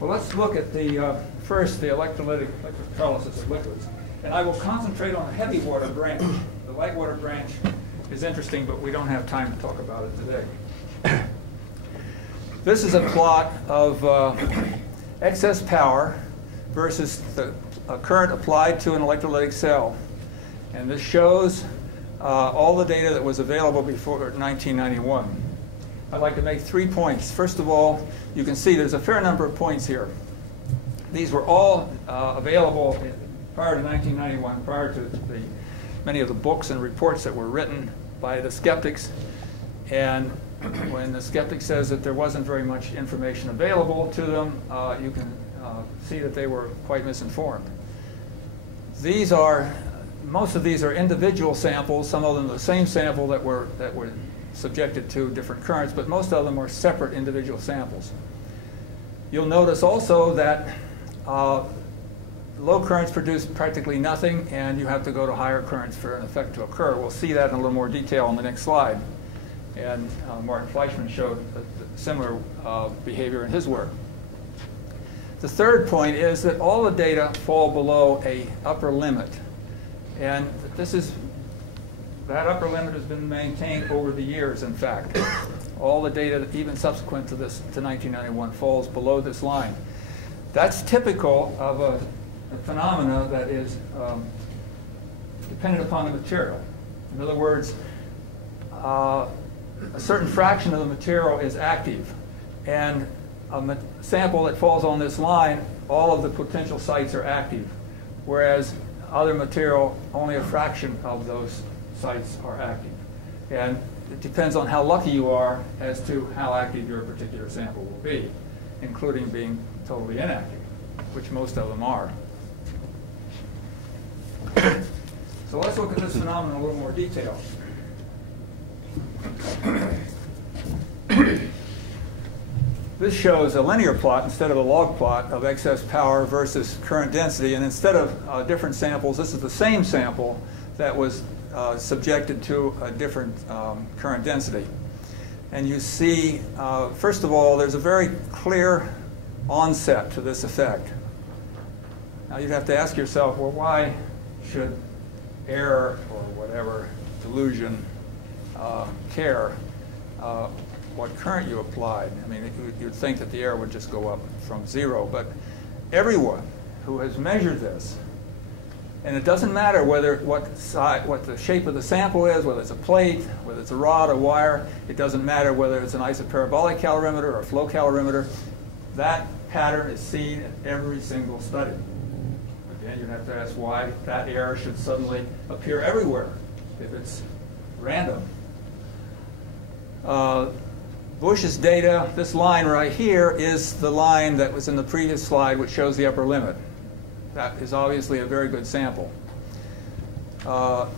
Well, let's look at the first, the electrolysis of liquids. And I will concentrate on the heavy water branch. The light water branch is interesting, but we don't have time to talk about it today. This is a plot of excess power versus the current applied to an electrolytic cell. And this shows all the data that was available before 1991. I'd like to make 3 points. First of all, you can see there's a fair number of points here. These were all available prior to 1991, prior to many of the books and reports that were written by the skeptics. And when the skeptic says that there wasn't very much information available to them, you can see that they were quite misinformed. Most of these are individual samples, some of them the same sample that were subjected to different currents, but most of them are separate individual samples. You'll notice also that low currents produce practically nothing, and you have to go to higher currents for an effect to occur. We'll see that in a little more detail on the next slide. And Martin Fleischmann showed similar behavior in his work. The third point is that all the data fall below an upper limit. And that upper limit has been maintained over the years, in fact. All the data, even subsequent to 1991, falls below this line. That's typical of a phenomena that is dependent upon the material. In other words, a certain fraction of the material is active. And a sample that falls on this line, all of the potential sites are active. Whereas other material, only a fraction of those sites are active. And it depends on how lucky you are as to how active your particular sample will be, including being totally inactive, which most of them are. So let's look at this phenomenon in a little more detail. This shows a linear plot instead of a log plot of excess power versus current density. And instead of different samples, this is the same sample that was subjected to a different current density. And you see, first of all, there's a very clear onset to this effect. Now you'd have to ask yourself, well, why should error or whatever, delusion, care what current you applied? I mean, you'd think that the error would just go up from 0. But everyone who has measured this, and it doesn't matter what the shape of the sample is, whether it's a plate, whether it's a rod, a wire, it doesn't matter whether it's an isoparabolic calorimeter or a flow calorimeter, that pattern is seen in every single study. Again, you'd have to ask why that error should suddenly appear everywhere if it's random. Bush's data, this line right here, is the line that was in the previous slide, which shows the upper limit. That is obviously a very good sample. The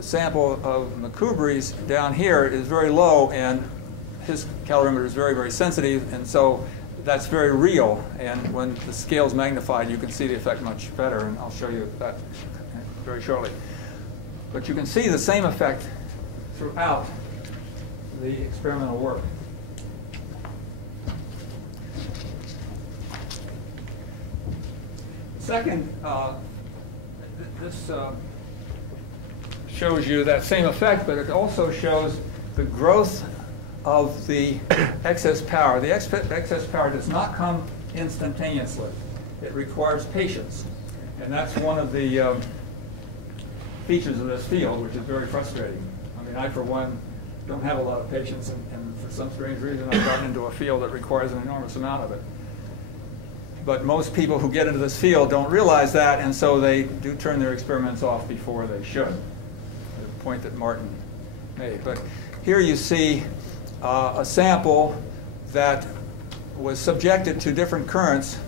sample of McCoubrey's down here is very low, and his calorimeter is very, very sensitive, and so that's very real. And when the scale is magnified, you can see the effect much better, and I'll show you that very shortly. But you can see the same effect throughout the experimental work. Second, this shows you that same effect, but it also shows the growth of the excess power. The excess power does not come instantaneously. It requires patience. And that's one of the features of this field, which is very frustrating. I mean, I, for one, don't have a lot of patience, and for some strange reason I've gotten into a field that requires an enormous amount of it. But most people who get into this field don't realize that, and so they do turn their experiments off before they should. The point that Martin made. But here you see a sample that was subjected to different currents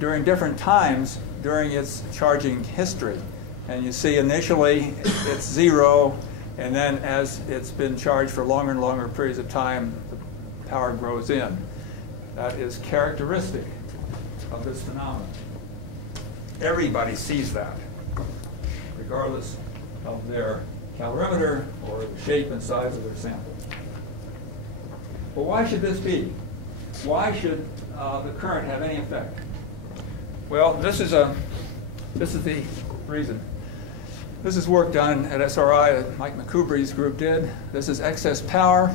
during different times during its charging history. And you see initially it's 0, and then as it's been charged for longer and longer periods of time, the power grows in. That is characteristic of this phenomenon. Everybody sees that, regardless of their calorimeter or the shape and size of their sample. Well, why should this be? why should the current have any effect? Well, this is the reason. This is work done at SRI that Mike McCubri's group did. This is excess power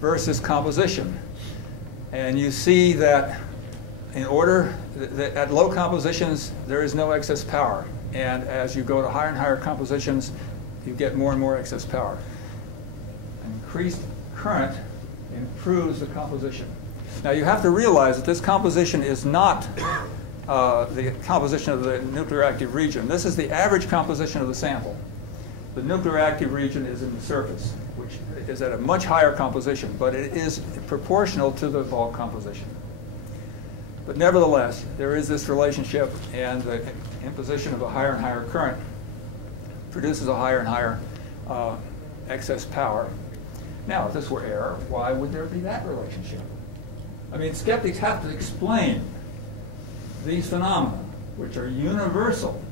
versus composition. And you see that in order, that at low compositions, there is no excess power. And as you go to higher and higher compositions, you get more and more excess power. Increased current improves the composition. Now you have to realize that this composition is not the composition of the nuclear active region. This is the average composition of the sample. The nuclear active region is in the surface, which is at a much higher composition, but it is proportional to the bulk composition. But nevertheless, there is this relationship, and the imposition of a higher and higher current produces a higher and higher excess power. Now, if this were air, why would there be that relationship? I mean, skeptics have to explain these phenomena, which are universal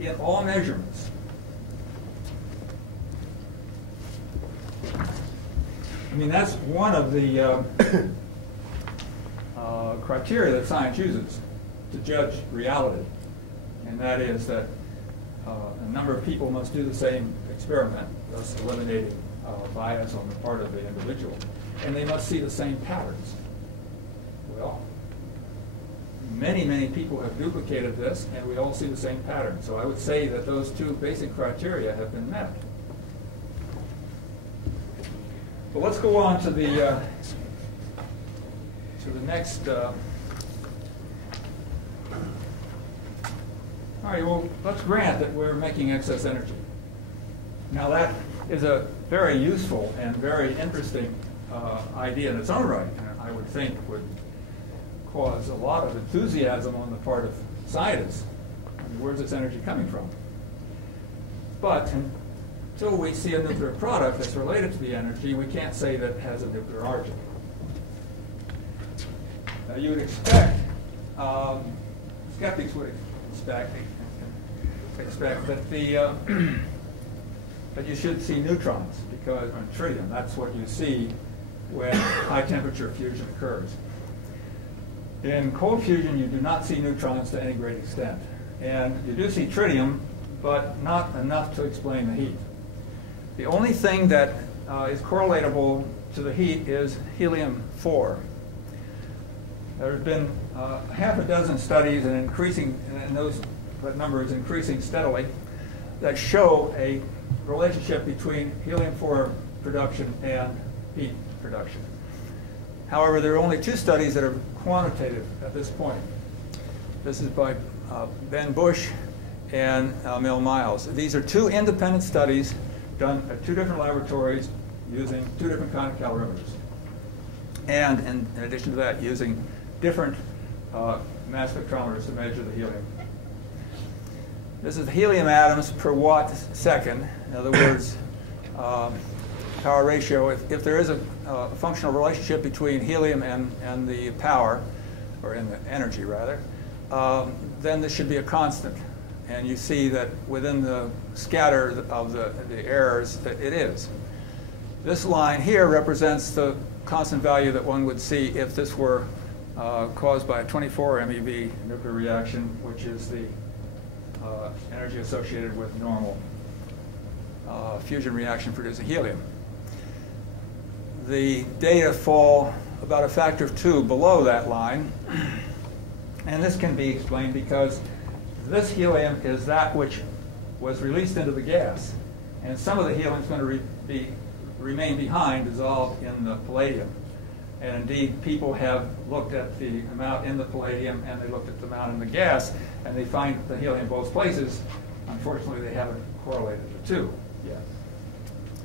in all measurements. I mean, that's one of the criteria that science uses to judge reality, and that is that a number of people must do the same experiment, thus eliminating bias on the part of the individual, and they must see the same patterns. Well, many, many people have duplicated this, and we all see the same pattern. So I would say that those two basic criteria have been met. But let's go on to the next. All right. Well, let's grant that we're making excess energy. Now that is a very useful and very interesting idea in its own right, and I would think would cause a lot of enthusiasm on the part of scientists. I mean, where's this energy coming from? But until we see a nuclear product that's related to the energy, we can't say that it has a nuclear origin. Now, you would expect, skeptics would expect that that you should see neutrons, because on tritium, that's what you see when high temperature fusion occurs. In cold fusion, you do not see neutrons to any great extent. And you do see tritium, but not enough to explain the heat. The only thing that is correlatable to the heat is helium-4. There have been half a dozen studies, and that number is increasing steadily, that show a relationship between helium-4 production and heat production. However, there are only two studies that are quantitative at this point. This is by Ben Bush and Mel Miles. These are two independent studies done at two different laboratories using two different kind of calorimeters. And in addition to that, using different mass spectrometers to measure the helium. This is helium atoms per watt second. In other words, power ratio. If there is a functional relationship between helium and the power, or in the energy rather, then this should be a constant. And you see that within the scatter of the errors, that it is. This line here represents the constant value that one would see if this were caused by a 24 MeV nuclear reaction, which is the energy associated with normal fusion reaction producing helium. The data fall about a factor of 2 below that line, and this can be explained because this helium is that which was released into the gas, and some of the helium is going to remain behind, dissolved in the palladium. And indeed, people have looked at the amount in the palladium, and they looked at the amount in the gas, and they find the helium in both places. Unfortunately, they haven't correlated the two yet.